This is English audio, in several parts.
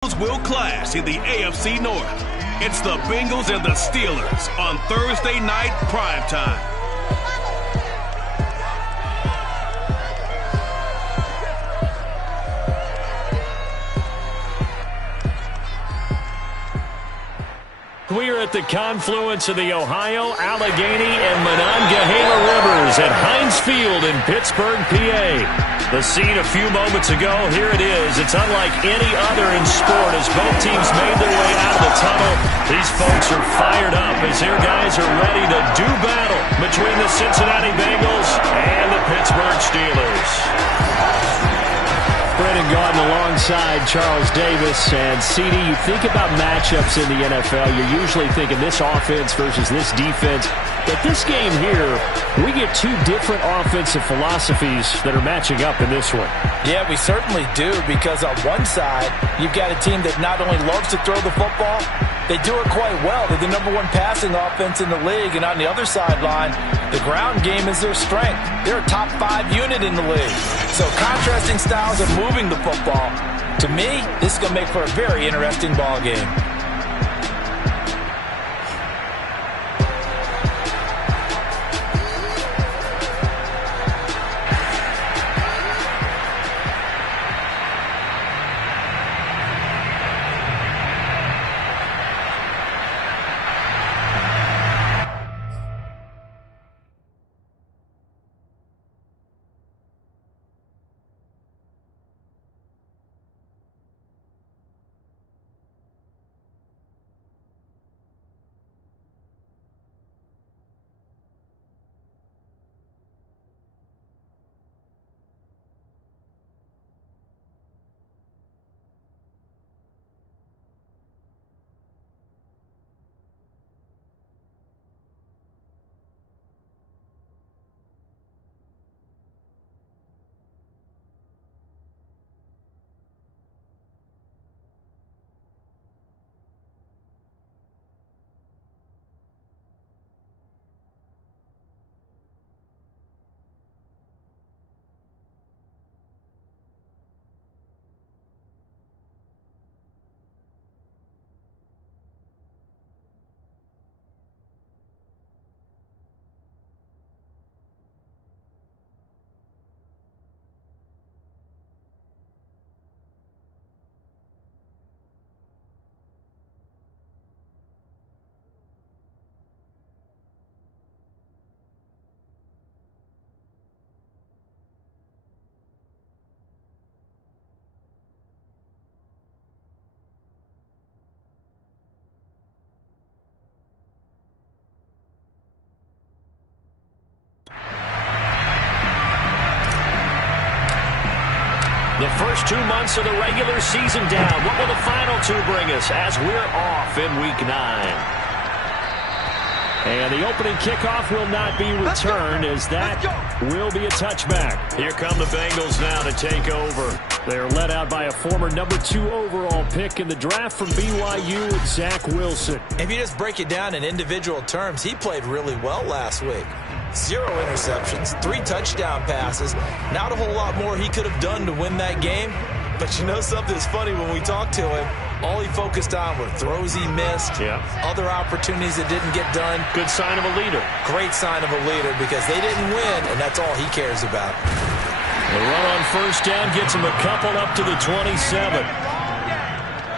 will clash in the AFC North. It's the Bengals and the Steelers on Thursday night primetime. We are at the confluence of the Ohio, Allegheny, and Monongahela Rivers at Heinz Field in Pittsburgh, PA. The scene a few moments ago, here it is. It's unlike any other in sport as both teams made their way out of the tunnel. These folks are fired up as their guys are ready to do battle between the Cincinnati Bengals and the Pittsburgh Steelers. Brennan Gaudin alongside Charles Davis. And CD, you think about matchups in the NFL, you're usually thinking this offense versus this defense. But this game here, we get two different offensive philosophies that are matching up in this one. Yeah, we certainly do, because on one side, you've got a team that not only loves to throw the football, they do it quite well. They're the #1 passing offense in the league. And on the other sideline, the ground game is their strength. They're a top 5 unit in the league. So contrasting styles of moving the football. To me, this is going to make for a very interesting ball game. The first 2 months of the regular season down. What will the final 2 bring us as we're off in Week 9? And the opening kickoff will not be returned as that will be a touchback. Here come the Bengals now to take over. They're led out by a former #2 overall pick in the draft from BYU, Zach Wilson. If you just break it down in individual terms, he played really well last week. 0 interceptions, 3 touchdown passes. Not a whole lot more he could have done to win that game. But you know something's funny, when we talked to him, all he focused on were throws he missed, other opportunities that didn't get done. Good sign of a leader. Great sign of a leader, because they didn't win, and that's all he cares about. The run on first down gets him a couple up to the 27.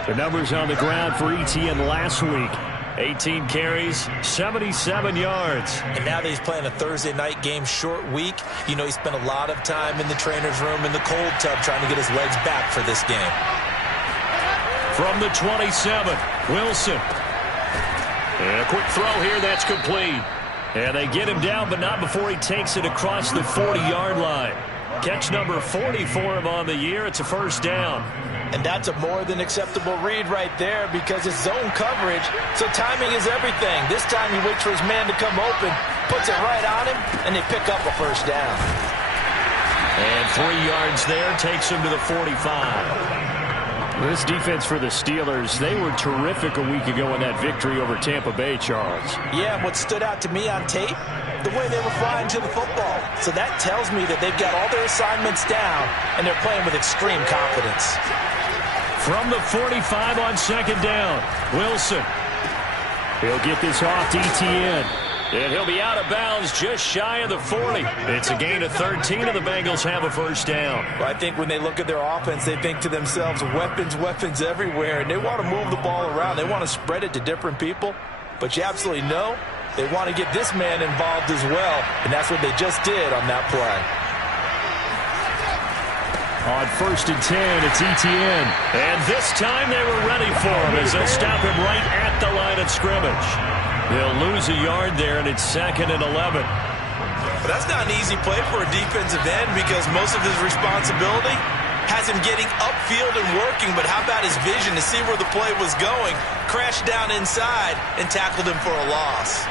The numbers on the ground for Y.T.M last week. 18 carries, 77 yards. And now that he's playing a Thursday night game, short week, you know he spent a lot of time in the trainer's room in the cold tub trying to get his legs back for this game. From the 27, Wilson. And a quick throw here, that's complete. And they get him down, but not before he takes it across the 40-yard line. Catch number 40 for him on the year. It's a first down. And that's a more than acceptable read right there, because it's zone coverage, so timing is everything. This time he waits for his man to come open, puts it right on him, and they pick up a first down. And 3 yards there takes him to the 45. This defense for the Steelers, they were terrific a week ago in that victory over Tampa Bay, Charles. Yeah, what stood out to me on tape, the way they were flying to the football. So that tells me that they've got all their assignments down, and they're playing with extreme confidence. From the 45 on second down, Wilson. He'll get this off to Y.T.M. And he'll be out of bounds just shy of the 40. It's a gain of 13, and the Bengals have a first down. Well, I think when they look at their offense, they think to themselves, weapons, weapons everywhere, and they want to move the ball around. They want to spread it to different people, but you absolutely know they want to get this man involved as well, and that's what they just did on that play. On 1st and 10, it's Y.T.M. And this time they were ready for him as they'll stop him right at the line of scrimmage. They'll lose a yard there, and it's 2nd and 11. But that's not an easy play for a defensive end because most of his responsibility has him getting upfield and working, but how about his vision to see where the play was going, crashed down inside, and tackled him for a loss.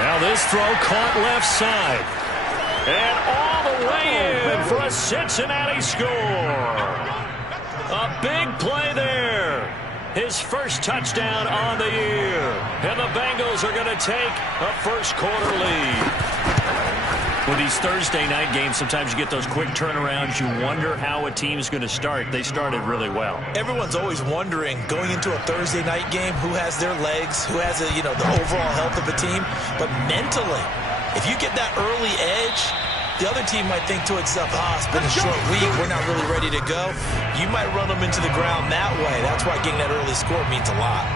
Now this throw caught left side. And all the way in for a Cincinnati score. A big play there. His first touchdown on the year. And the Bengals are going to take a first-quarter lead. With these Thursday night games, sometimes you get those quick turnarounds. You wonder how a team's going to start. They started really well. Everyone's always wondering, going into a Thursday night game, who has their legs, who has the overall health of a team. But mentally, if you get that early edge, the other team might think to itself, it's been a short week, we're not really ready to go. You might run them into the ground that way. That's why getting that early score means a lot.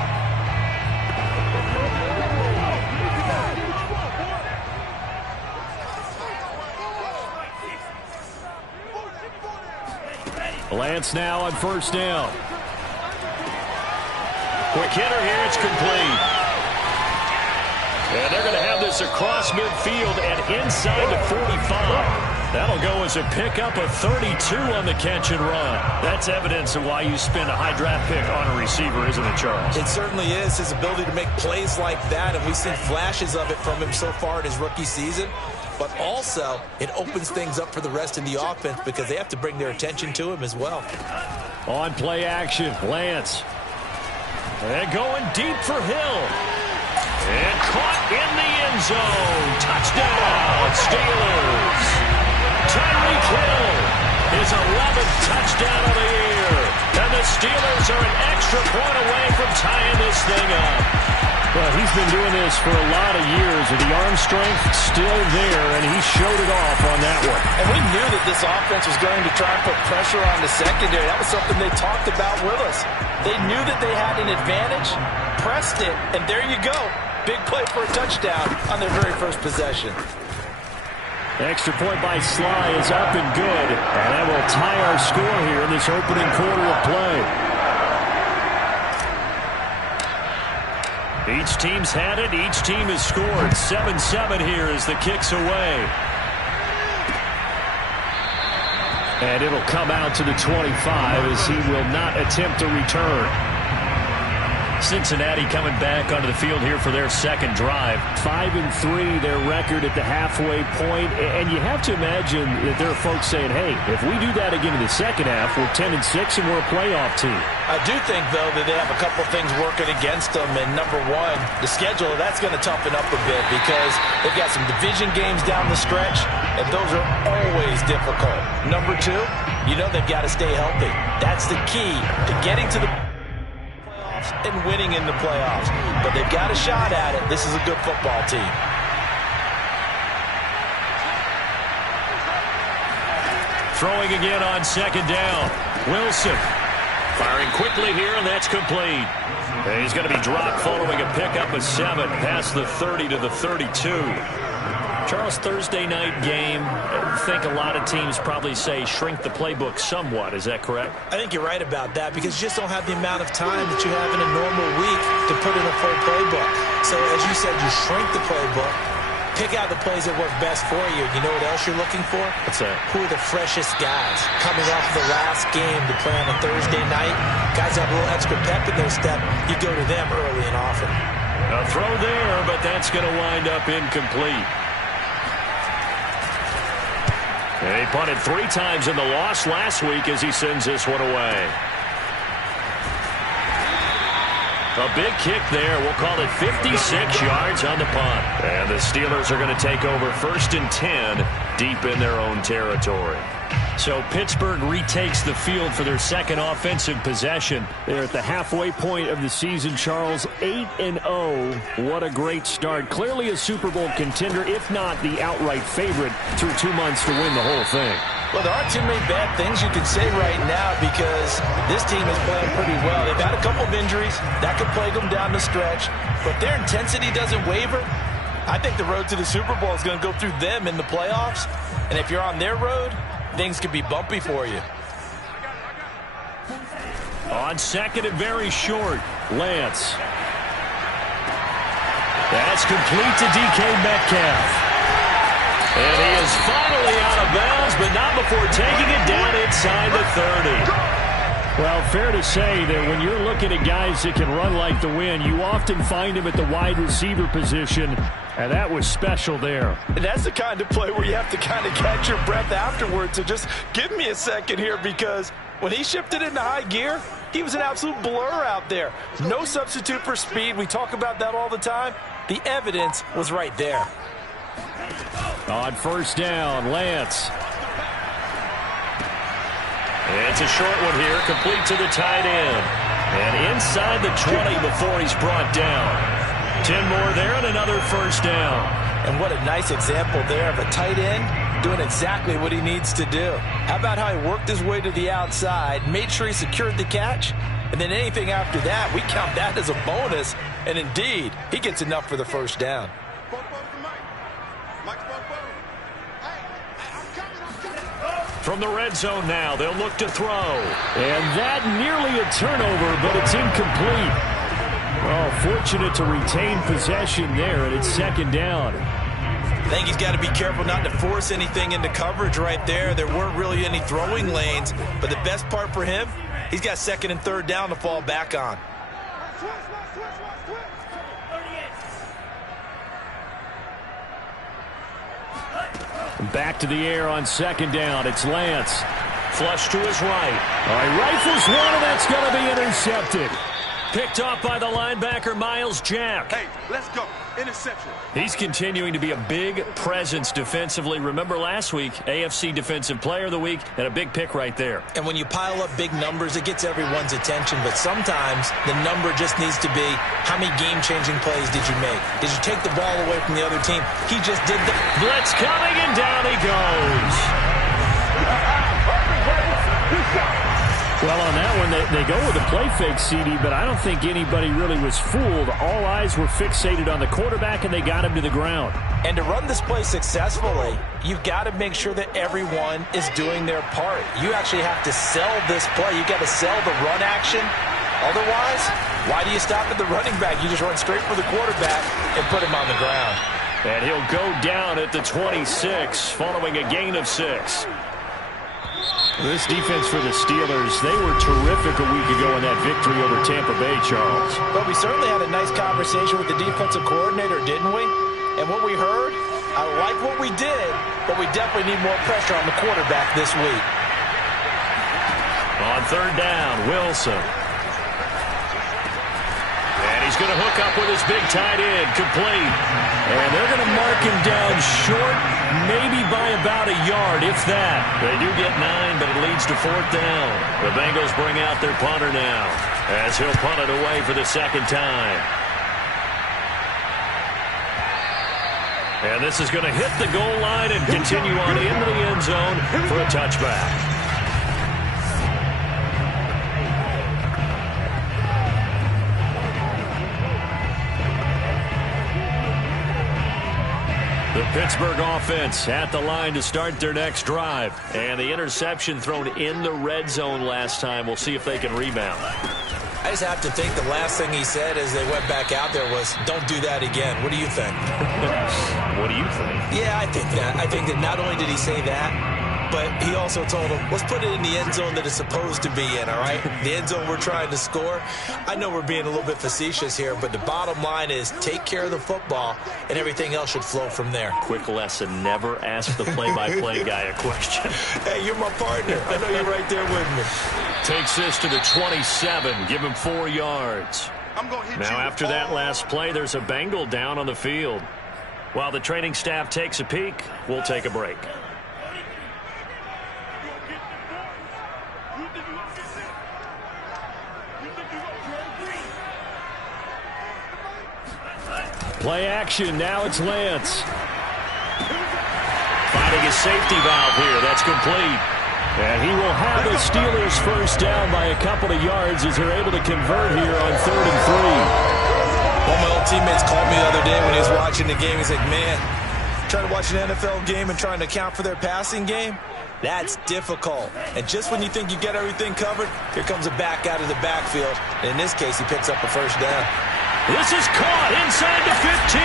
Lance now on 1st down. Quick hitter here, it's complete. And they're going to have this across midfield and inside the 45. That'll go as a pickup of 32 on the catch and run. That's evidence of why you spend a high draft pick on a receiver, isn't it, Charles? It certainly is. His ability to make plays like that, and we've seen flashes of it from him so far in his rookie season. But also, it opens things up for the rest of the offense because they have to bring their attention to him as well. On play action, Lance. And going deep for Hill. And caught in the end zone. Touchdown, Steelers. Tyreek Hill, his 11th touchdown of the year. And the Steelers are an extra point away from tying this thing up. Well, he's been doing this for a lot of years, and the arm strength still there, and he showed it off on that one. And we knew that this offense was going to try and put pressure on the secondary. That was something they talked about with us. They knew that they had an advantage, pressed it, and there you go. Big play for a touchdown on their very first possession. Extra point by Sly is up and good, and that will tie our score here in this opening quarter of play. Each team's had it. Each team has scored. 7-7 here as the kick's away. And it'll come out to the 25 as he will not attempt to return. Cincinnati coming back onto the field here for their second drive. 5-3, their record at the halfway point. And you have to imagine that there are folks saying, hey, if we do that again in the second half, we're 10-6 and we're a playoff team. I do think, though, that they have a couple things working against them. And number one, the schedule, that's going to toughen up a bit because they've got some division games down the stretch, and those are always difficult. Number two, they've got to stay healthy. That's the key to getting to the and winning in the playoffs. But they've got a shot at it. This is a good football team. Throwing again on second down. Wilson firing quickly here, and that's complete. And he's going to be dropped following a pickup of 7 past the 30 to the 32. Charles, Thursday night game, I think a lot of teams probably say shrink the playbook somewhat. Is that correct? I think you're right about that because you just don't have the amount of time that you have in a normal week to put in a full playbook. So as you said, you shrink the playbook, pick out the plays that work best for you. You know what else you're looking for? What's that? Who are the freshest guys coming off of the last game to play on a Thursday night? Guys have a little extra pep in their step. You go to them early and often. A throw there, but that's going to wind up incomplete. And he punted 3 times in the loss last week as he sends this one away. A big kick there. We'll call it 56 yards on the punt. And the Steelers are going to take over 1st and 10 deep in their own territory. So Pittsburgh retakes the field for their second offensive possession. They're at the halfway point of the season, Charles, 8-0. What a great start. Clearly a Super Bowl contender, if not the outright favorite, through 2 months to win the whole thing. Well, there aren't too many bad things you can say right now because this team is playing pretty well. They've had a couple of injuries. That could plague them down the stretch. But their intensity doesn't waver. I think the road to the Super Bowl is going to go through them in the playoffs. And if you're on their road, things could be bumpy for you. On second and very short, Lance. That's complete to DK Metcalf. And he is finally out of bounds, but not before taking it down inside the 30. Well, fair to say that when you're looking at guys that can run like the wind, you often find him at the wide receiver position, and that was special there. And that's the kind of play where you have to kind of catch your breath afterwards. So just give me a second here, because when he shifted into high gear, he was an absolute blur out there. No substitute for speed. We talk about that all the time. The evidence was right there. On first down, Lance. It's a short one here, complete to the tight end. And inside the 20 before he's brought down. 10 more there and another first down. And what a nice example there of a tight end doing exactly what he needs to do. How about how he worked his way to the outside, made sure he secured the catch, and then anything after that, we count that as a bonus. And indeed, he gets enough for the first down. From the red zone now, they'll look to throw. And that nearly a turnover, but it's incomplete. Well, fortunate to retain possession there, and it's second down. I think he's got to be careful not to force anything into coverage right there. There weren't really any throwing lanes, but the best part for him, he's got second and third down to fall back on. Back to the air on second down. It's Lance. Flush to his right. All right, rifles one, and that's going to be intercepted. Picked off by the linebacker, Miles Jack. Hey, let's go. Interception. He's continuing to be a big presence defensively. Remember last week, AFC Defensive Player of the Week, and a big pick right there. And when you pile up big numbers, it gets everyone's attention. But sometimes the number just needs to be, how many game-changing plays did you make? Did you take the ball away from the other team? He just did the blitz coming, and down he goes. Well, on that one, they go with a play fake, CD, but I don't think anybody really was fooled. All eyes were fixated on the quarterback, and they got him to the ground. And to run this play successfully, you've got to make sure that everyone is doing their part. You actually have to sell this play. You've got to sell the run action. Otherwise, why do you stop at the running back? You just run straight for the quarterback and put him on the ground. And he'll go down at the 26, following a gain of 6. This defense for the Steelers, they were terrific a week ago in that victory over Tampa Bay, Charles. But we certainly had a nice conversation with the defensive coordinator, didn't we? And what we heard, I like what we did, but we definitely need more pressure on the quarterback this week. On third down, Wilson. And he's going to hook up with his big tight end, complete. And they're going to mark him down short, maybe by about a yard, if that. They do get 9, but it leads to fourth down. The Bengals bring out their punter now, as he'll punt it away for the second time. And this is going to hit the goal line and continue on into the end zone for a touchback. The Pittsburgh offense at the line to start their next drive. And the interception thrown in the red zone last time. We'll see if they can rebound. I just have to think the last thing he said as they went back out there was, don't do that again. What do you think? What do you think? Yeah, I think that. I think that not only did he say that, but he also told him, let's put it in the end zone that it's supposed to be in, all right? The end zone we're trying to score. I know we're being a little bit facetious here, but the bottom line is take care of the football, and everything else should flow from there. Quick lesson, never ask the play-by-play guy a question. Hey, you're my partner. I know you're right there with me. Takes this to the 27, give him 4 yards. Now after that last play, there's a Bengal down on the field. While the training staff takes a peek, we'll take a break. Play action. Now it's Lance. Finding a safety valve here. That's complete. And he will have the Steelers first down by a couple of yards as they're able to convert here on 3rd and 3. One of my old teammates called me the other day when he was watching the game. He's like, man, trying to watch an NFL game and trying to account for their passing game, that's difficult. And just when you think you get everything covered, here comes a back out of the backfield. And in this case, he picks up a first down. This is caught inside the 15.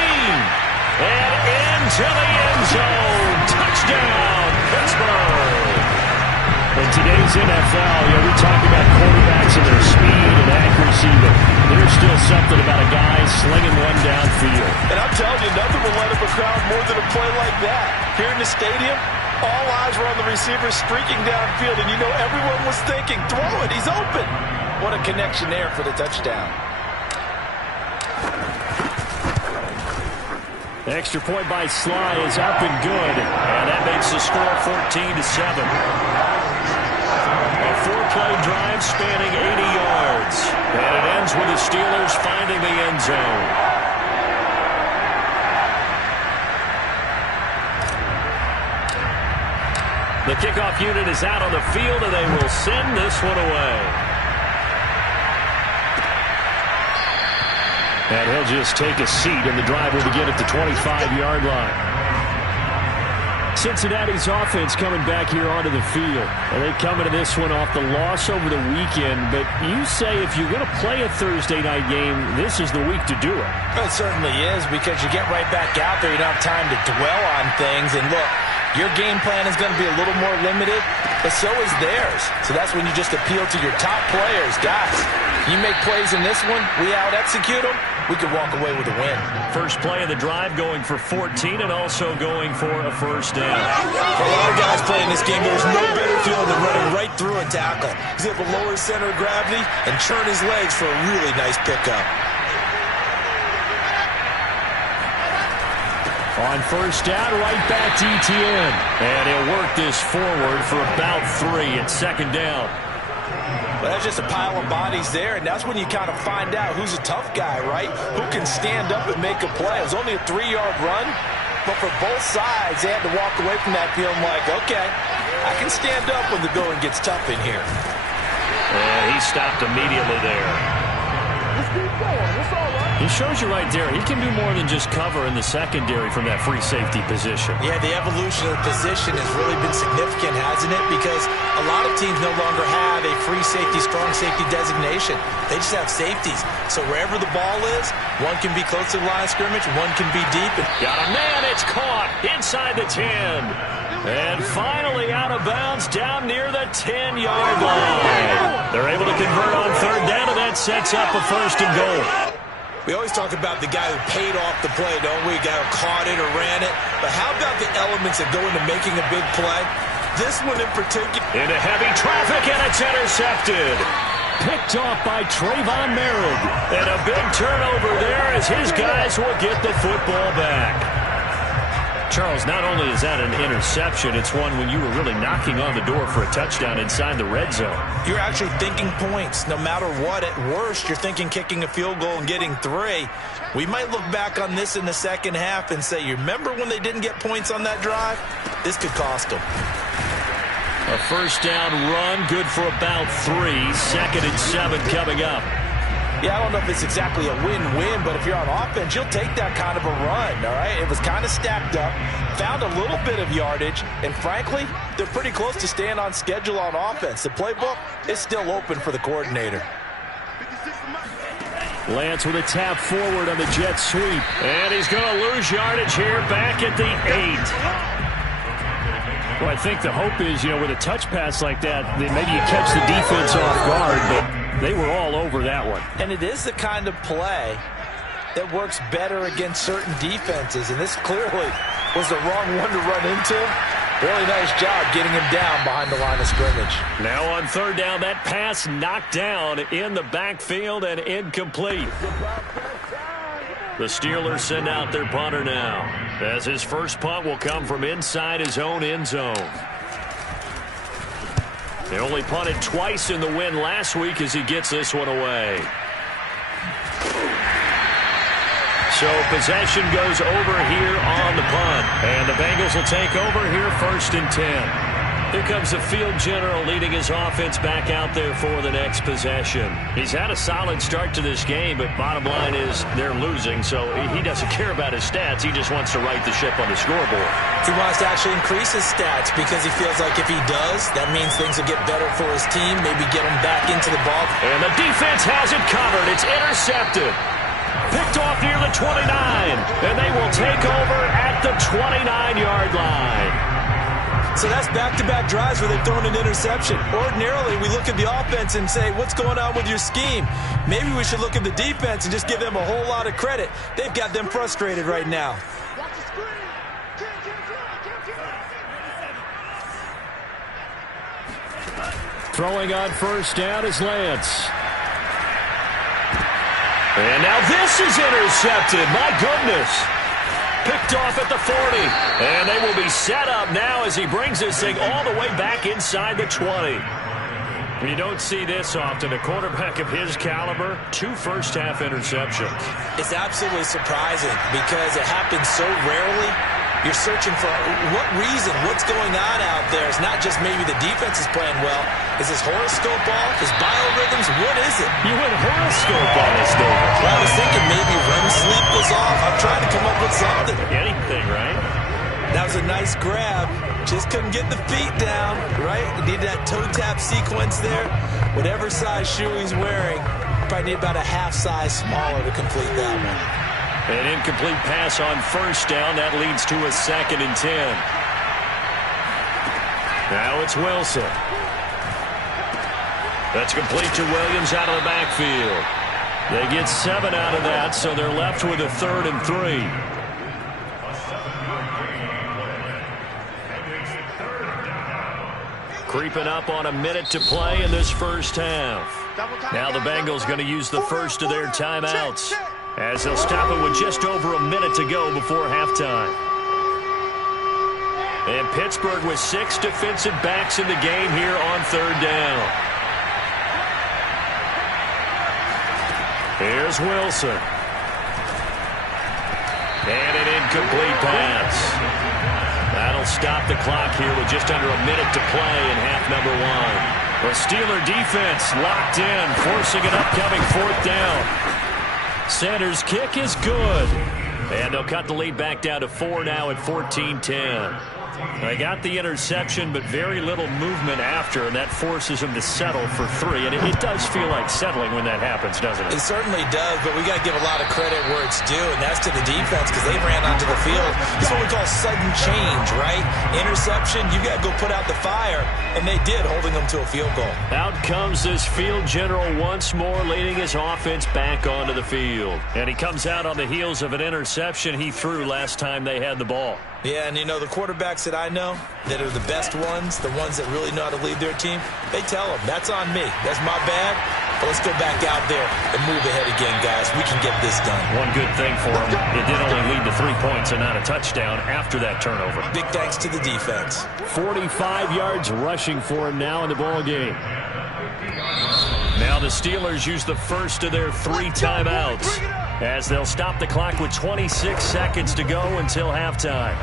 And into the end zone. Touchdown, Pittsburgh. In today's NFL, we talk about quarterbacks and their speed and accuracy, but there's still something about a guy slinging one downfield. And I'm telling you, nothing will light up a crowd more than a play like that. Here in the stadium, all eyes were on the receiver streaking downfield, and you know everyone was thinking, throw it, he's open. What a connection there for the touchdown. The extra point by Sly is up and good. And that makes the score 14-7. A 4-play drive spanning 80 yards. And it ends with the Steelers finding the end zone. The kickoff unit is out on the field, and they will send this one away. And he'll just take a seat, and the drive will begin at the 25-yard line. Cincinnati's offense coming back here onto the field. And they come into this one off the loss over the weekend. But you say if you're going to play a Thursday night game, this is the week to do it. Well, it certainly is, because you get right back out there. You don't have time to dwell on things. And look, your game plan is going to be a little more limited, but so is theirs. So that's when you just appeal to your top players. Guys, you make plays in this one, we out-execute them, we could walk away with a win. First play of the drive going for 14 and also going for a first down. For a lot of guys playing this game, there's no better feeling than running right through a tackle. He's able to lower his center of gravity and churn his legs for a really nice pickup. On first down, right back to Y.T.M. And he'll work this forward for about 3 at second down. But that's just a pile of bodies there, and that's when you kind of find out who's a tough guy, right? Who can stand up and make a play. It was only a 3-yard run, but for both sides, they had to walk away from that feeling like, okay, I can stand up when the going gets tough in here. And he stopped immediately there. Let's keep going. It's all right. He shows you right there, he can do more than just cover in the secondary from that free safety position. Yeah, the evolution of the position has really been significant, hasn't it? Because a lot of teams no longer have a free safety, strong safety designation. They just have safeties. So wherever the ball is, one can be close to the line of scrimmage, one can be deep. Got a man, it's caught inside the 10. And finally out of bounds down near the 10-yard line. They're able to convert on third down, and that sets up a first and goal. We always talk about the guy who paid off the play, don't we? The guy who caught it or ran it. But how about the elements that go into making a big play? This one in particular. Into heavy traffic, and it's intercepted. Picked off by Trayvon Merritt. And a big turnover there as his guys will get the football back. Charles, not only is that an interception, it's one when you were really knocking on the door for a touchdown inside the red zone. You're actually thinking points. No matter what, at worst, you're thinking kicking a field goal and getting 3. We might look back on this in the second half and say, you remember when they didn't get points on that drive? This could cost them. A first down run, good for about 3. 2nd and 7 coming up. Yeah, I don't know if it's exactly a win-win, but if you're on offense, you'll take that kind of a run, all right? It was kind of stacked up, found a little bit of yardage, and frankly, they're pretty close to staying on schedule on offense. The playbook is still open for the coordinator. Lance with a tap forward on the jet sweep. And he's going to lose yardage here back at the 8. Well, I think the hope is, with a touch pass like that, that maybe you catch the defense off guard, but they were all over that one. And it is the kind of play that works better against certain defenses, and this clearly was the wrong one to run into. Really nice job getting him down behind the line of scrimmage. Now on third down, that pass knocked down in the backfield and incomplete. The Steelers send out their punter now, as his first punt will come from inside his own end zone. They only punted twice in the win last week as he gets this one away. So possession goes over here on the punt. And the Bengals will take over here 1st and 10. Here comes the field general leading his offense back out there for the next possession. He's had a solid start to this game, but bottom line is they're losing, so he doesn't care about his stats. He just wants to right the ship on the scoreboard. He wants to actually increase his stats because he feels like if he does, that means things will get better for his team, maybe get him back into the ball. And the defense has it covered. It's intercepted. Picked off near the 29, and they will take over at the 29-yard line. So that's back-to-back drives where they've thrown an interception. Ordinarily, we look at the offense and say, what's going on with your scheme? Maybe we should look at the defense and just give them a whole lot of credit. They've got them frustrated right now. Throwing on 1st down is Lance. And now this is intercepted. My goodness. Picked off at the 40. And they will be set up now as he brings this thing all the way back inside the 20. You don't see this often. A quarterback of his caliber, 2 first-half interceptions. It's absolutely surprising because it happens so rarely. You're searching for what reason, what's going on out there. It's not just maybe the defense is playing well. Is his horoscope off? His biorhythms? What is it? You went horoscope on us, David. Well, I was thinking maybe REM sleep was off. I'm trying to come up with something. Anything, right? That was a nice grab. Just couldn't get the feet down, right? You need that toe tap sequence there. Whatever size shoe he's wearing, probably need about a half size smaller to complete that one. An incomplete pass on 1st down. That leads to a 2nd and 10. Now it's Wilson. That's complete to Williams out of the backfield. They get 7 out of that, so they're left with a 3rd and 3. Creeping up on a minute to play in this first half. Now the Bengals going to use the first of their timeouts, as they'll stop it with just over a minute to go before halftime. And Pittsburgh with 6 defensive backs in the game here on 3rd down. Here's Wilson. And an incomplete pass. That'll stop the clock here with just under a minute to play in half number 1. The Steeler defense locked in, forcing an upcoming 4th down. Sanders' kick is good. And they'll cut the lead back down to 4 now at 14-10. They got the interception, but very little movement after, and that forces them to settle for 3. And it does feel like settling when that happens, doesn't it? It certainly does, but we got to give a lot of credit where it's due, and that's to the defense because they ran onto the field. This is what we call sudden change, right? Interception, you got to go put out the fire, and they did, holding them to a field goal. Out comes this field general once more, leading his offense back onto the field. And he comes out on the heels of an interception he threw last time they had the ball. Yeah, and you know, the quarterbacks that I know that are the best ones, the ones that really know how to lead their team, they tell them, that's on me. That's my bad. But let's go back out there and move ahead again, guys. We can get this done. One good thing for him, it did only lead to 3 points and not a touchdown after that turnover. Big thanks to the defense. 45 yards rushing for him now in the ball game. Now the Steelers use the first of their 3 timeouts, as they'll stop the clock with 26 seconds to go until halftime.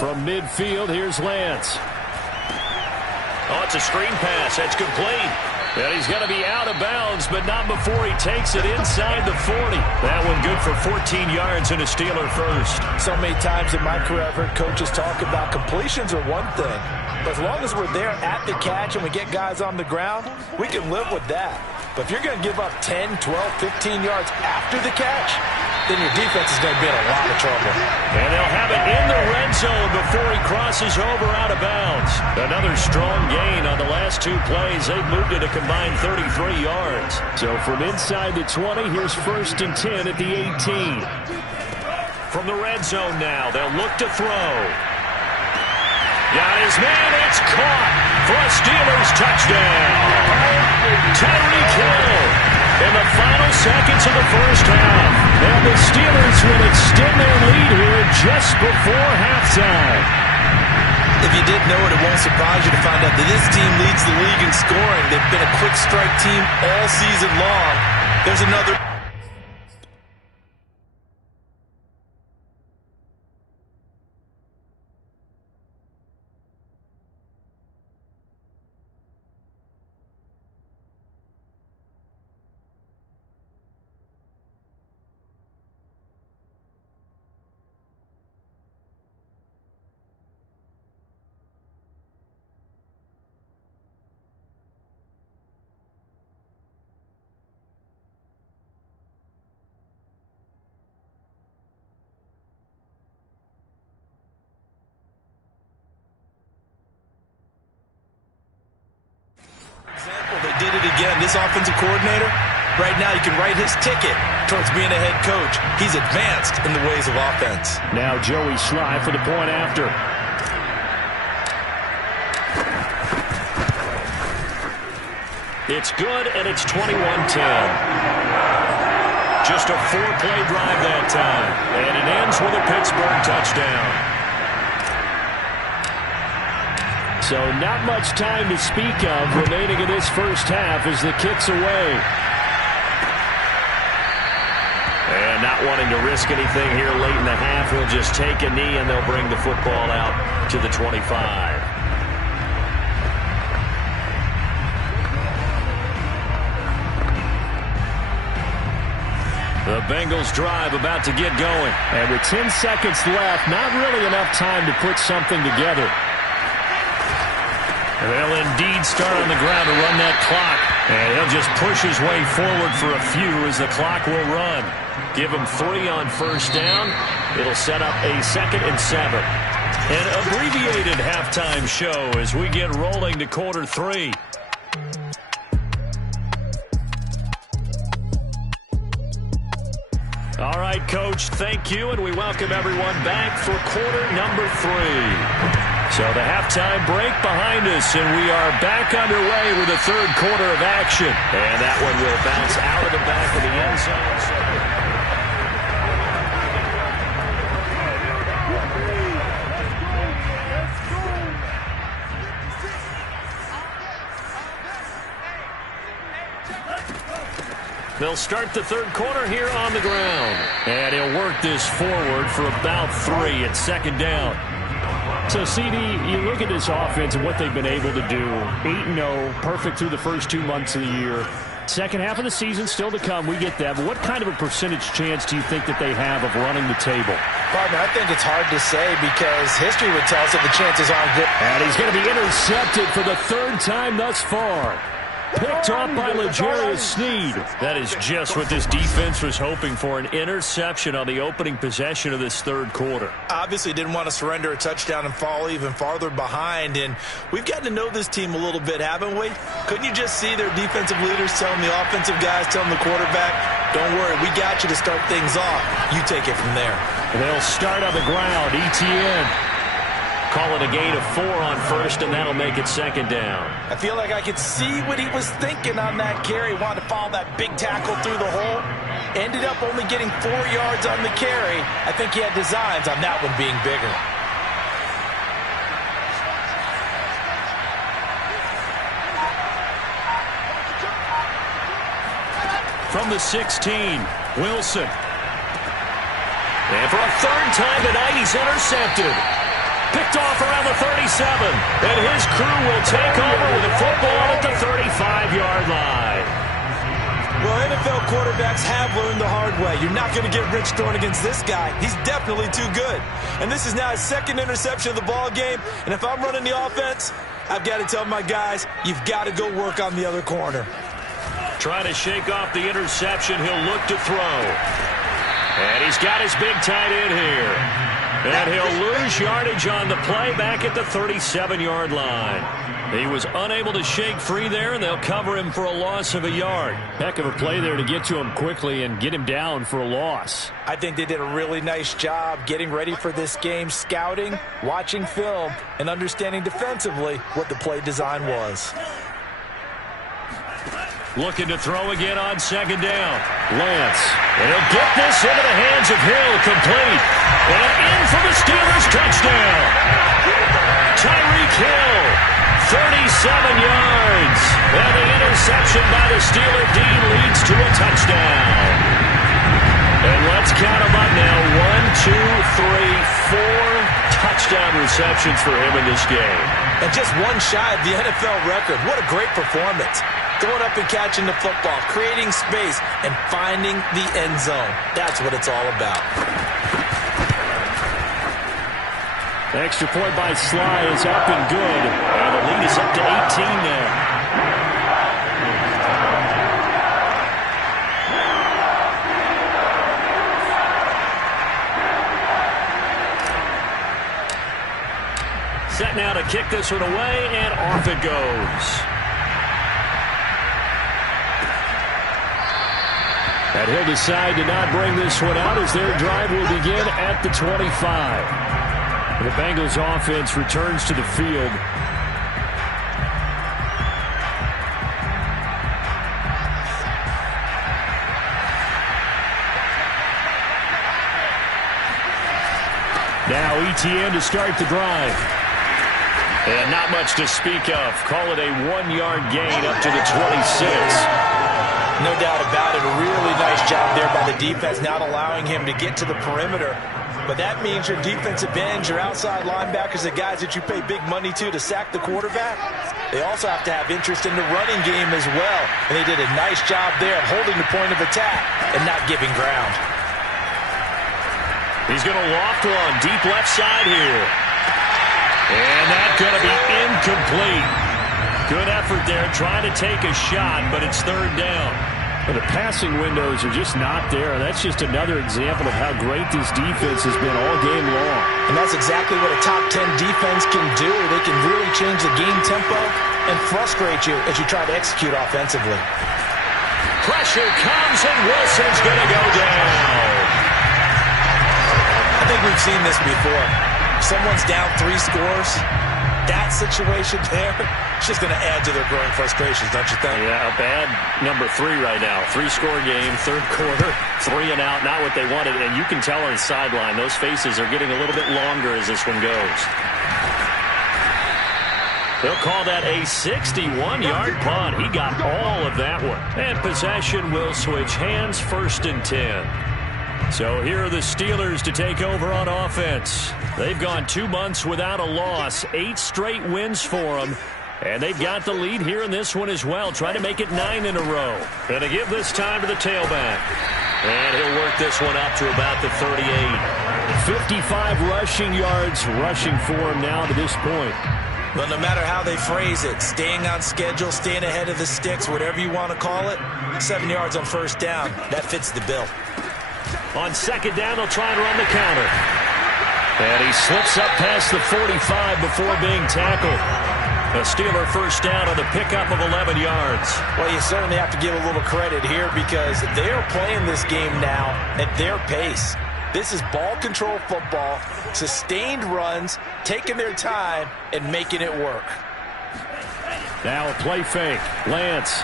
From midfield, here's Lance. Oh, it's a screen pass. That's complete. And he's going to be out of bounds, but not before he takes it inside the 40. That one good for 14 yards and a Steeler first. So many times in my career I've heard coaches talk about completions are one thing. But as long as we're there at the catch and we get guys on the ground, we can live with that. But if you're going to give up 10, 12, 15 yards after the catch, then your defense is going to be in a lot of trouble. And they'll have it in the red zone before he crosses over out of bounds. Another strong gain on the last 2 plays. They've moved it a combined 33 yards. So from inside the 20, here's 1st and 10 at the 18. From the red zone now, they'll look to throw. Got his man. It's caught for a Steelers touchdown. Tyreek Hill in the final seconds of the first half. And the Steelers will extend their lead here just before halftime. If you didn't know it, it won't surprise you to find out that this team leads the league in scoring. They've been a quick strike team all season long. There's another... They did it again. This offensive coordinator, right now you can write his ticket towards being a head coach. He's advanced in the ways of offense. Now Joey Sly for the point after. It's good, and it's 21-10. Just a 4-play drive that time, and it ends with a Pittsburgh touchdown. So not much time to speak of remaining in this first half as the kick's away. And not wanting to risk anything here late in the half, he'll just take a knee, and they'll bring the football out to the 25. The Bengals drive about to get going. And with 10 seconds left, not really enough time to put something together. They'll indeed start on the ground to run that clock. And he'll just push his way forward for a few as the clock will run. Give him 3 on first down. It'll set up a 2nd and 7. An abbreviated halftime show as we get rolling to quarter 3. All right, Coach, thank you, and we welcome everyone back for quarter number 3. So the halftime break behind us, and we are back underway with the third quarter of action. And that one will bounce out of the back of the end zone. They'll start the third quarter here on the ground. And he'll work this forward for about 3 at 2nd down. So, CD, you look at this offense and what they've been able to do. 8-0, perfect through the first 2 months of the year. Second half of the season still to come. We get that. But what kind of a percentage chance do you think that they have of running the table? Partner, I think it's hard to say because history would tell us that the chances aren't good. And he's going to be intercepted for the 3rd time thus far. Picked off by L'Jarius Sneed. That is just what this defense was hoping for, an interception on the opening possession of this third quarter. Obviously didn't want to surrender a touchdown and fall even farther behind, and we've gotten to know this team a little bit, haven't we? Couldn't you just see their defensive leaders telling the offensive guys, telling the quarterback, don't worry, we got you to start things off. You take it from there. They'll start on the ground. Y.T.M. call it a gain of 4 on first, and that'll make it 2nd down. I feel like I could see what he was thinking on that carry. Wanted to follow that big tackle through the hole. Ended up only getting 4 yards on the carry. I think he had designs on that one being bigger. From the 16, Wilson. And for a 3rd time tonight, he's intercepted. Picked off around the 37, and his crew will take over with the football at the 35-yard line. Well, NFL quarterbacks have learned the hard way. You're not going to get rich throwing against this guy. He's definitely too good. And this is now his 2nd interception of the ball game. And if I'm running the offense, I've got to tell my guys, you've got to go work on the other corner. Trying to shake off the interception. He'll look to throw. And he's got his big tight end here. And he'll lose yardage on the play back at the 37-yard line. He was unable to shake free there, and they'll cover him for a loss of a yard. Heck of a play there to get to him quickly and get him down for a loss. I think they did a really nice job getting ready for this game, scouting, watching film, and understanding defensively what the play design was. Looking to throw again on second down. Lance. And he'll get this into the hands of Hill, complete. And in for the Steelers touchdown. Tyreek Hill, 37 yards. And the interception by the Steeler D leads to a touchdown. And let's count them up now. 1, 2, 3, 4 touchdown receptions for him in this game. And just one shy of the NFL record. What a great performance. Going up and catching the football, creating space, and finding the end zone. That's what it's all about. The extra point by Sly is up and good. And the lead is up to 18 now. Set now to kick this one away, and off it goes. And he'll decide to not bring this one out as their drive will begin at the 25. And the Bengals offense returns to the field. Now Y.T.M to start the drive. And not much to speak of. Call it a 1-yard gain up to the 26. No doubt about it. A really nice job there by the defense, not allowing him to get to the perimeter. But that means your defensive ends, your outside linebackers, the guys that you pay big money to sack the quarterback, they also have to have interest in the running game as well. And they did a nice job there of holding the point of attack and not giving ground. He's going to loft one deep left side here. And that's going to be incomplete. Good effort there, trying to take a shot, but it's third down. But the passing windows are just not there. That's just another example of how great this defense has been all game long. And that's exactly what a top 10 defense can do. They can really change the game tempo and frustrate you as you try to execute offensively. Pressure comes, and Wilson's going to go down. I think we've seen this before. Someone's down 3 scores. That situation there, it's just going to add to their growing frustrations, don't you think? Yeah, a bad number 3 right now. 3-score game, third quarter, 3 and out, not what they wanted. And you can tell on the sideline, those faces are getting a little bit longer as this one goes. They'll call that a 61-yard punt. He got all of that one. And possession will switch hands, 1st and 10. So here are the Steelers to take over on offense. They've gone 2 months without a loss, 8 straight wins for them. And they've got the lead here in this one as well, trying to make it 9 in a row. And to give this time to the tailback. And he'll work this one up to about the 38. 55 rushing yards rushing for him now to this point. Well, no matter how they phrase it, staying on schedule, staying ahead of the sticks, whatever you want to call it, 7 yards on first down, that fits the bill. On second down, they'll try and run the counter. And he slips up past the 45 before being tackled. A Steeler first down on the pickup of 11 yards. Well, you certainly have to give a little credit here because they are playing this game now at their pace. This is ball control football, sustained runs, taking their time, and making it work. Now a play fake. Lance.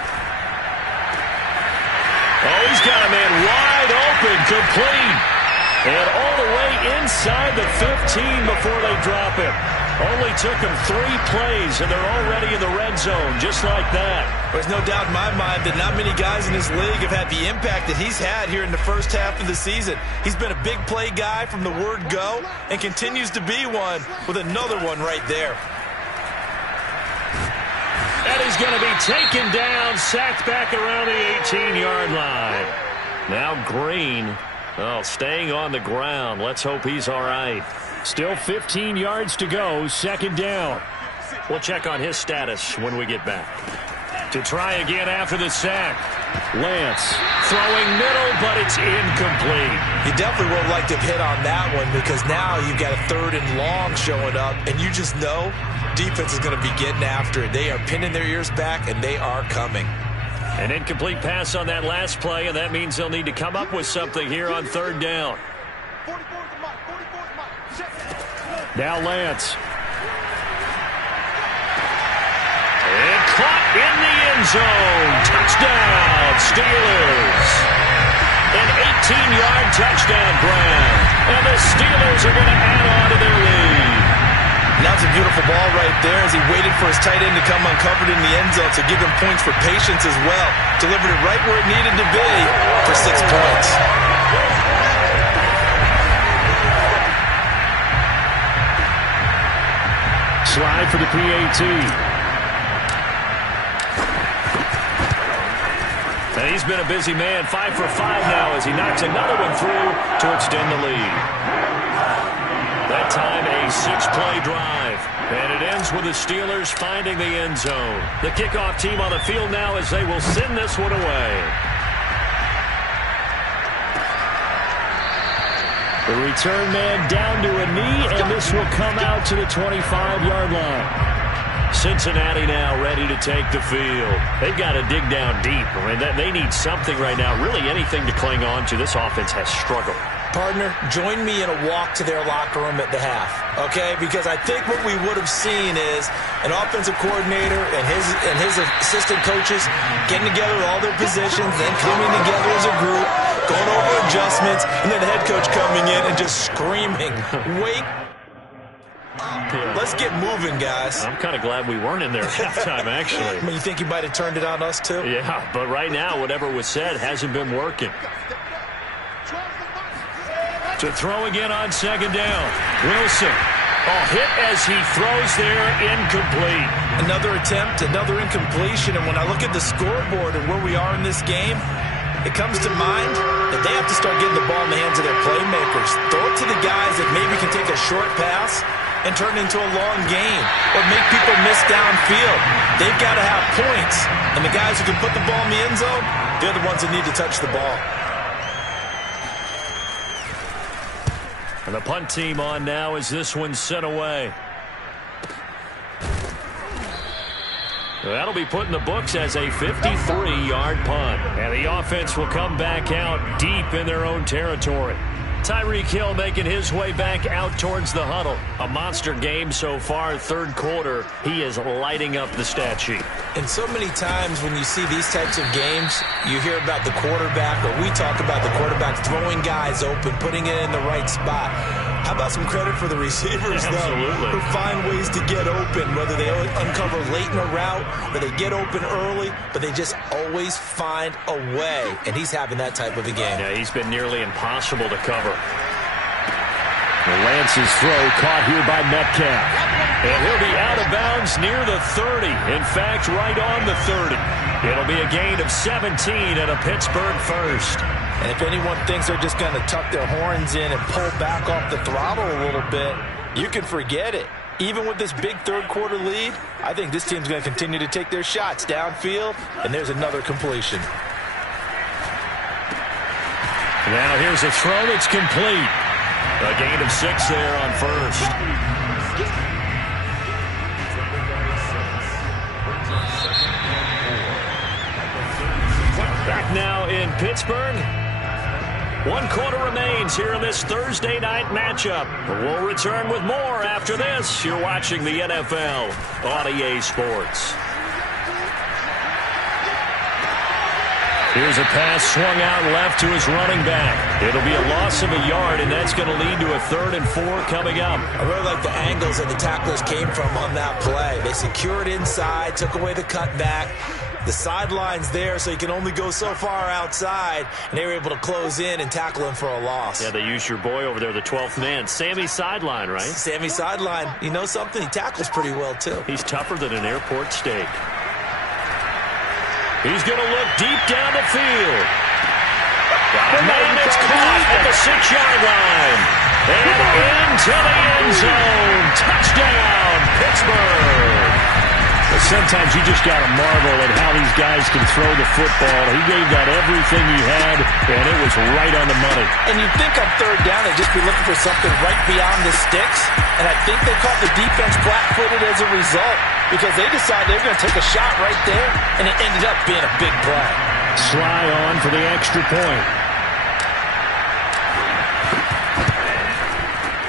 Oh, he's got a man wide open, complete. And all the way inside the 15 before they drop him. Only took him 3 plays, and they're already in the red zone, just like that. There's no doubt in my mind that not many guys in this league have had the impact that he's had here in the first half of the season. He's been a big play guy from the word go and continues to be one with another one right there. And he's going to be taken down, sacked back around the 18-yard line. Now Green, staying on the ground. Let's hope he's all right. Still 15 yards to go, second down. We'll check on his status when we get back. To try again after the sack. Lance throwing middle, but it's incomplete. You definitely won't like to hit on that one because now you've got a 3rd and long showing up, and you just know defense is going to be getting after it. They are pinning their ears back, and they are coming. An incomplete pass on that last play, and that means they'll need to come up with something here on 3rd down. Now Lance. And caught in the end zone. Touchdown, Steelers. An 18-yard touchdown grab. And the Steelers are going to add on to their lead. That's a beautiful ball right there as he waited for his tight end to come uncovered in the end zone to give him points for patience as well. Delivered it right where it needed to be for 6 points. Slide for the PAT. And he's been a busy man, 5 for 5 now as he knocks another one through to extend the lead. That time a 6-play drive. And it ends with the Steelers finding the end zone. The kickoff team on the field now as they will send this one away. The return man down to a knee, and this will come out to the 25-yard line. Cincinnati now ready to take the field. They've got to dig down deep. I mean, they need something right now, really anything to cling on to. This offense has struggled. Partner, join me in a walk to their locker room at the half, okay? Because I think what we would have seen is an offensive coordinator and his assistant coaches getting together with all their positions, then coming together as a group, going over adjustments, and then the head coach coming in and just screaming, wait. Let's get moving, guys. I'm kind of glad we weren't in there at halftime, actually. I mean, you think you might have turned it on us, too? Yeah, but right now, whatever was said hasn't been working. To throw again on 2nd down. Wilson. Hit as he throws there, incomplete. Another attempt, another incompletion, and when I look at the scoreboard and where we are in this game, it comes to mind that they have to start getting the ball in the hands of their playmakers. Throw it to the guys that maybe can take a short pass and turn it into a long game or make people miss downfield. They've got to have points, and the guys who can put the ball in the end zone, they're the ones that need to touch the ball. And the punt team on now as this one's sent away. That'll be put in the books as a 53-yard punt. And the offense will come back out deep in their own territory. Tyreek Hill making his way back out towards the huddle. A monster game so far, 3rd quarter. He is lighting up the stat sheet. And so many times when you see these types of games, you hear about the quarterback, or we talk about the quarterback throwing guys open, putting it in the right spot. How about some credit for the receivers, though, who find ways to get open, whether they uncover late in a route or they get open early, but they just always find a way. And he's having that type of a game. Yeah, he's been nearly impossible to cover. Lance's throw caught here by Metcalf. And he'll be out of bounds near the 30. In fact, right on the 30. It'll be a gain of 17 and a Pittsburgh first. And if anyone thinks they're just going to tuck their horns in and pull back off the throttle a little bit, you can forget it. Even with this big 3rd quarter lead, I think this team's going to continue to take their shots downfield, and there's another completion. Now here's a throw that's complete. A gain of 6 there on 1st. Back now in Pittsburgh. 1 quarter remains here in this Thursday night matchup. We'll return with more after this. You're watching the NFL on EA Sports. Here's a pass swung out left to his running back. It'll be a loss of a yard, and that's going to lead to a 3rd and 4 coming up. I really like the angles that the tacklers came from on that play. They secured inside, took away the cutback. The sideline's there, so you can only go so far outside, and they were able to close in and tackle him for a loss. Yeah, they used your boy over there, the 12th man, Sammy Sideline, right? Sammy Sideline. You know something? He tackles pretty well, too. He's tougher than an airport steak. He's going to look deep down the field. Man, it's caught at the 6-yard line. And into the end zone. Touchdown, Pittsburgh. Sometimes you just got to marvel at how these guys can throw the football. He gave that everything he had, and it was right on the money. And you'd think on third down they'd just be looking for something right beyond the sticks. And I think they caught the defense flat-footed as a result because they decided they were going to take a shot right there, and it ended up being a big play. Sly on for the extra point.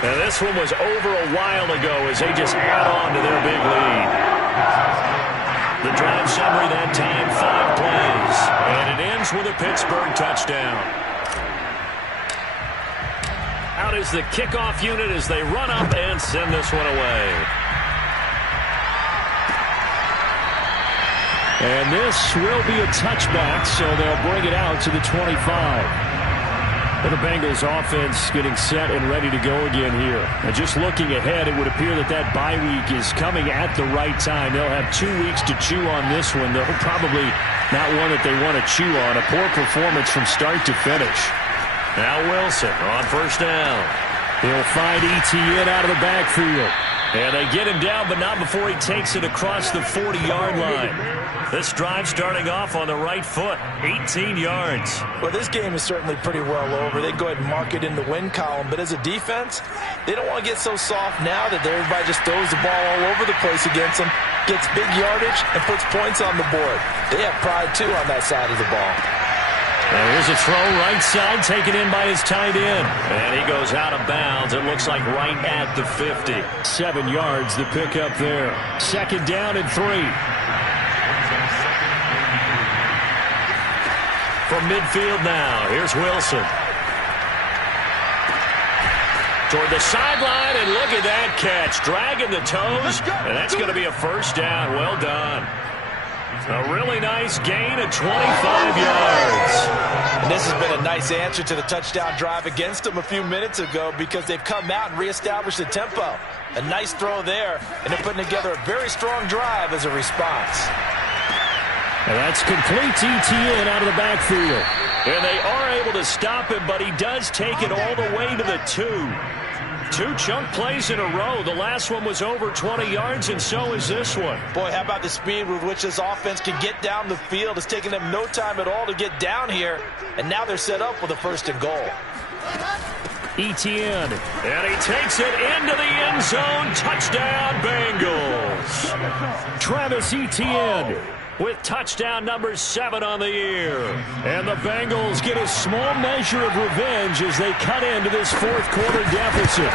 And this one was over a while ago as they just add on to their big lead. The drive summary that time, 5 plays. And it ends with a Pittsburgh touchdown. Out is the kickoff unit as they run up and send this one away. And this will be a touchback, so they'll bring it out to the 25. Well, the Bengals offense getting set and ready to go again here. And just looking ahead, it would appear that that bye week is coming at the right time. They'll have 2 weeks to chew on this one, though probably not one that they want to chew on. A poor performance from start to finish. Now Wilson on first down. He'll find E.T.M out of the backfield. And they get him down, but not before he takes it across the 40-yard line. This drive starting off on the right foot, 18 yards. Well, this game is certainly pretty well over. They go ahead and mark it in the win column. But as a defense, they don't want to get so soft now that everybody just throws the ball all over the place against them, gets big yardage, and puts points on the board. They have pride, too, on that side of the ball. And here's a throw right side taken in by his tight end. And he goes out of bounds. It looks like right at the 50. 7 yards the pickup there. Second down and 3. From midfield now, here's Wilson. Toward the sideline, and look at that catch. Dragging the toes, and that's going to be a first down. Well done. A really nice gain of 25 yards. And this has been a nice answer to the touchdown drive against them a few minutes ago because they've come out and reestablished the tempo. A nice throw there, and they're putting together a very strong drive as a response. And that's complete to E.T.M out of the backfield. And they are able to stop him, but he does take it all the way to the 2. 2 chunk plays in a row. The last one was over 20 yards, and so is this one. Boy, how about the speed with which this offense can get down the field? It's taken them no time at all to get down here, and now they're set up with a first and goal. E.T.M, and he takes it into the end zone. Touchdown, Bengals. Travis Etienne with touchdown number 7 on the year. And the Bengals get a small measure of revenge as they cut into this fourth quarter deficit.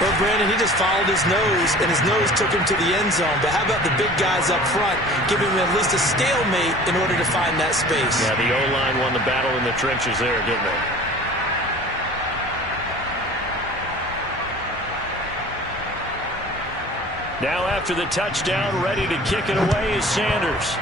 Well, Brandon, he just followed his nose, and his nose took him to the end zone. But how about the big guys up front, giving him at least a stalemate in order to find that space? Yeah, the O-line won the battle in the trenches there, didn't they? Now after the touchdown, ready to kick it away is Sanders.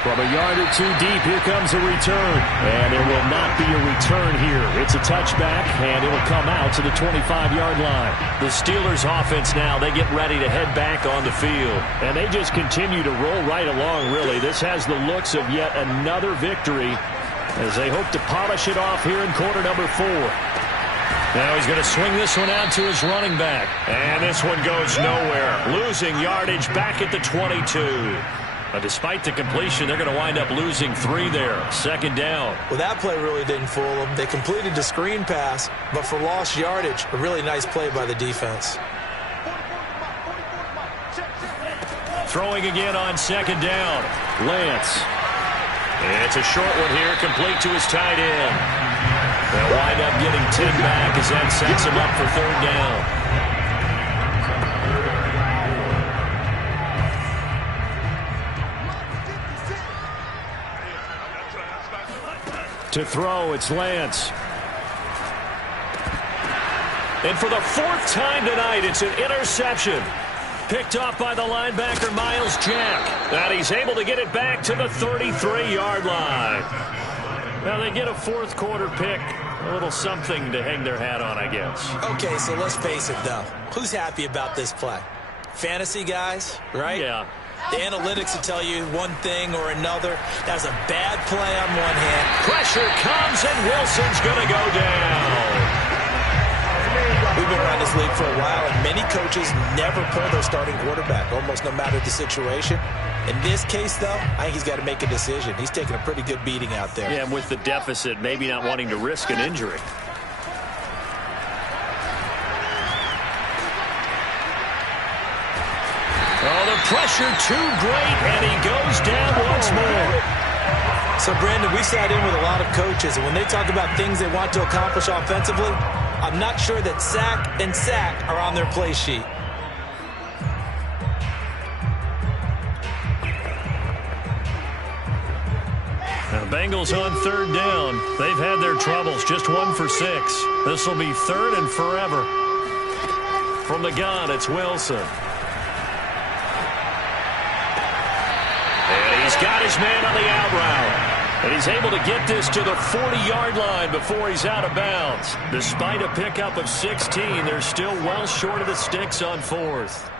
From a yard or 2 deep, here comes a return. And there will not be a return here. It's a touchback, and it will come out to the 25-yard line. The Steelers offense now, they get ready to head back on the field. And they just continue to roll right along, really. This has the looks of yet another victory as they hope to polish it off here in quarter number 4. Now he's going to swing this one out to his running back. And this one goes nowhere. Losing yardage back at the 22. But despite the completion, they're going to wind up losing 3 there. Second down. Well, that play really didn't fool them. They completed the screen pass, but for lost yardage, a really nice play by the defense. Throwing again on second down. Lance. It's a short one here, complete to his tight end. They'll wind up getting 10 back as that sets him up for third down. To throw, it's Lance. And for the 4th time tonight, it's an interception. Picked off by the linebacker, Miles Jack. And he's able to get it back to the 33-yard line. Now they get a fourth quarter pick. A little something to hang their hat on, I guess. Okay, so let's face it, though. Who's happy about this play? Fantasy guys, right? Yeah. The analytics will tell you one thing or another. That's a bad play on one hand. Pressure comes, and Wilson's going to go down. We We've been around this league for a while, and many coaches never pull their starting quarterback, almost no matter the situation. In this case, though, I think he's got to make a decision. He's taking a pretty good beating out there. Yeah, and with the deficit, maybe not wanting to risk an injury. Oh, the pressure too great, and he goes down once more. So, Brandon, we sat in with a lot of coaches, and when they talk about things they want to accomplish offensively, I'm not sure that sack and sack are on their play sheet. Now, the Bengals on third down. They've had their troubles, just 1 for 6. This will be third and forever. From the gun, it's Wilson. And he's got his man on the out route. And he's able to get this to the 40-yard line before he's out of bounds. Despite a pickup of 16, they're still well short of the sticks on fourth.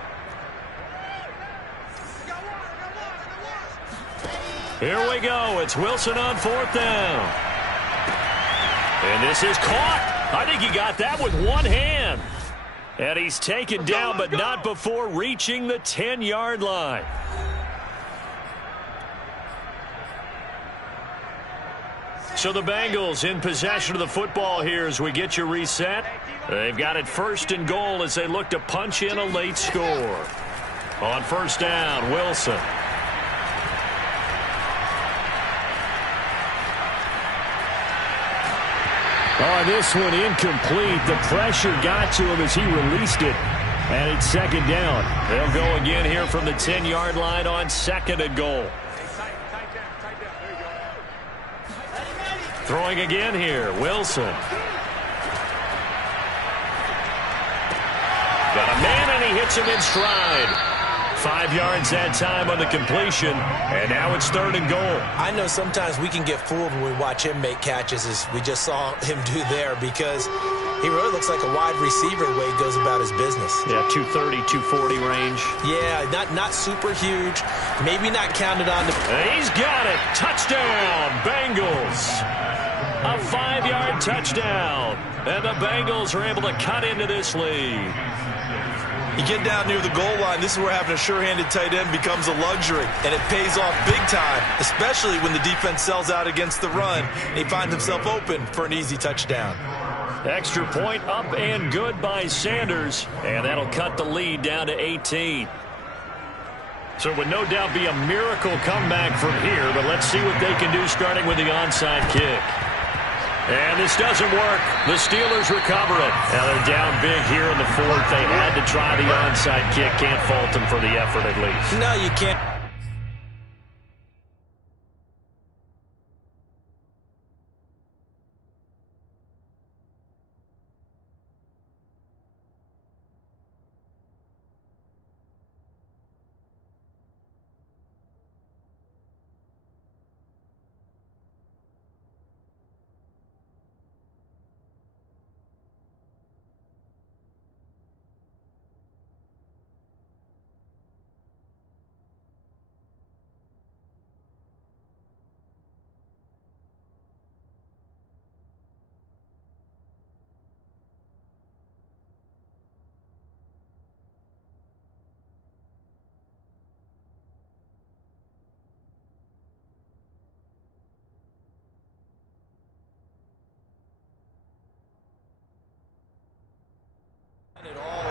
Here we go. It's Wilson on fourth down. And this is caught. I think he got that with one hand. And he's taken down, but not before reaching the 10-yard line. So the Bengals in possession of the football here as we get you reset. They've got it first and goal as they look to punch in a late score. On first down, Wilson. Oh, this one incomplete. The pressure got to him as he released it. And it's second down. They'll go again here from the 10-yard line on second and goal. Throwing again here, Wilson. Got a man, and he hits him in stride. 5 yards that time on the completion, and now it's third and goal. I know sometimes we can get fooled when we watch him make catches, as we just saw him do there, because he really looks like a wide receiver the way he goes about his business. Yeah, 230, 240 range. Yeah, not super huge, maybe not counted on. He's got it. Touchdown, Bengals. A 5-yard touchdown, and the Bengals are able to cut into this lead. You get down near the goal line, this is where having a sure-handed tight end becomes a luxury, and it pays off big time, especially when the defense sells out against the run, and he finds himself open for an easy touchdown. Extra point up and good by Sanders, and that'll cut the lead down to 18. So it would no doubt be a miracle comeback from here, but let's see what they can do starting with the onside kick. And this doesn't work. The Steelers recover it. Now they're down big here in the fourth. They had to try the onside kick. Can't fault them for the effort at least. No, you can't.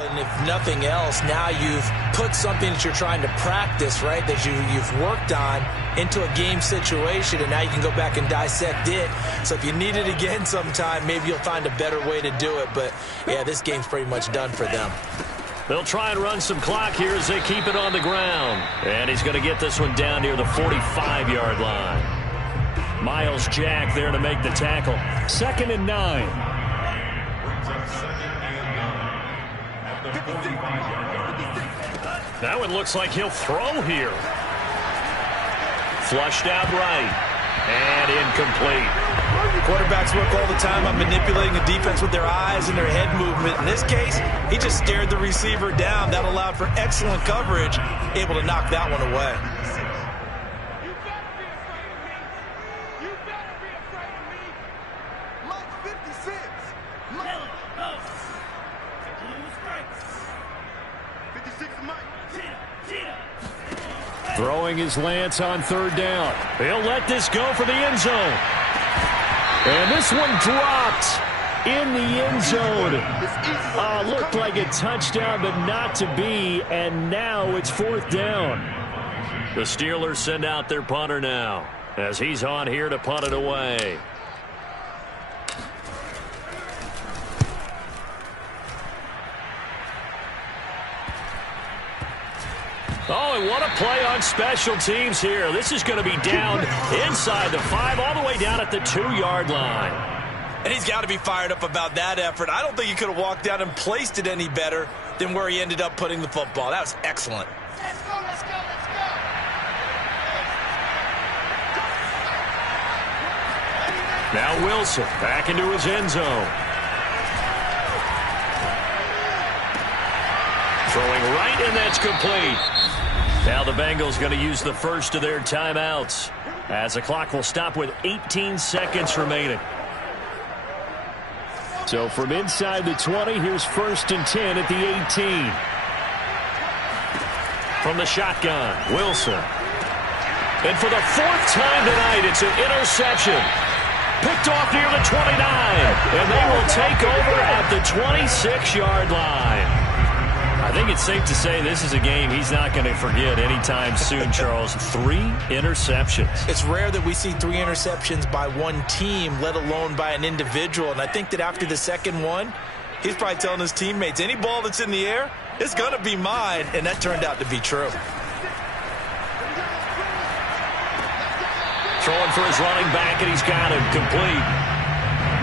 And if nothing else, now you've put something that you're trying to practice, right, that you've worked on into a game situation, and now you can go back and dissect it. So if you need it again sometime, maybe you'll find a better way to do it. But, yeah, this game's pretty much done for them. They'll try and run some clock here as they keep it on the ground. And he's going to get this one down near the 45-yard line. Miles Jack there to make the tackle. 2nd and 9. That one looks like he'll throw here. Flushed out right. And incomplete. Quarterbacks work all the time on manipulating the defense with their eyes and their head movement. In this case, he just stared the receiver down. That allowed for excellent coverage, able to knock that one away. Throwing his Lance on third down. He'll let this go for the end zone. And this one dropped in the end zone. Looked like a touchdown, but not to be. And now it's fourth down. The Steelers send out their punter now, as he's on here to punt it away. Oh, and what a play on special teams here. This is going to be down inside the 5, all the way down at the 2-yard line. And he's got to be fired up about that effort. I don't think he could have walked down and placed it any better than where he ended up putting the football. That was excellent. Let's go, let's go, let's go. Now Wilson back into his end zone. Throwing right, and that's complete. Now the Bengals going to use the first of their timeouts, as the clock will stop with 18 seconds remaining. So from inside the 20, here's 1st and 10 at the 18. From the shotgun, Wilson. And for the 4th time tonight, it's an interception. Picked off near the 29. And they will take over at the 26-yard line. I think it's safe to say this is a game he's not going to forget anytime soon, Charles. 3 interceptions. It's rare that we see 3 interceptions by one team, let alone by an individual. And I think that after the second one, he's probably telling his teammates, any ball that's in the air, it's going to be mine. And that turned out to be true. Throwing for his running back, and he's got him complete.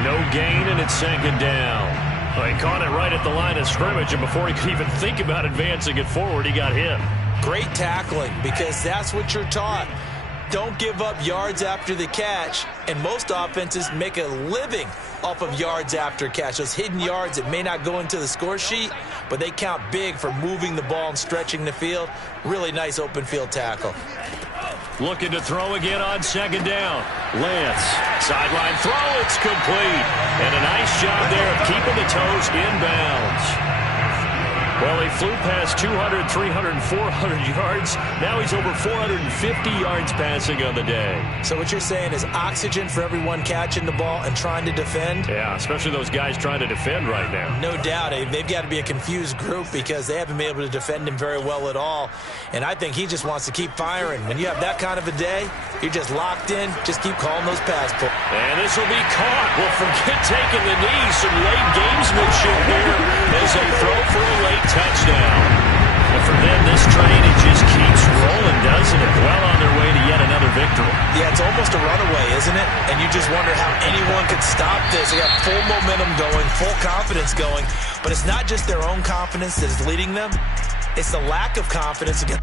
No gain, and it's 2nd down. Well, he caught it right at the line of scrimmage, and before he could even think about advancing it forward, he got hit. Great tackling, because that's what you're taught. Don't give up yards after the catch, and most offenses make a living off of yards after catch. Those hidden yards that may not go into the score sheet, but they count big for moving the ball and stretching the field. Really nice open field tackle. Looking to throw again on 2nd down. Lance, sideline throw, it's complete. And a nice job there of keeping the toes inbounds. Well, he flew past 200, 300, 400 yards. Now he's over 450 yards passing on the day. So what you're saying is oxygen for everyone catching the ball and trying to defend? Yeah, especially those guys trying to defend right now. No doubt. They've got to be a confused group because they haven't been able to defend him very well at all. And I think he just wants to keep firing. When you have that kind of a day, you're just locked in. Just keep calling those pass plays. And this will be caught. Well, forget taking the knee. Some late gamesmanship here as they throw for a late touchdown. And for them, this train, it just keeps rolling, doesn't it? Well on their way to yet another victory. Yeah, it's almost a runaway, isn't it? And you just wonder how anyone could stop this. They got full momentum going, full confidence going. But it's not just their own confidence that is leading them. It's the lack of confidence against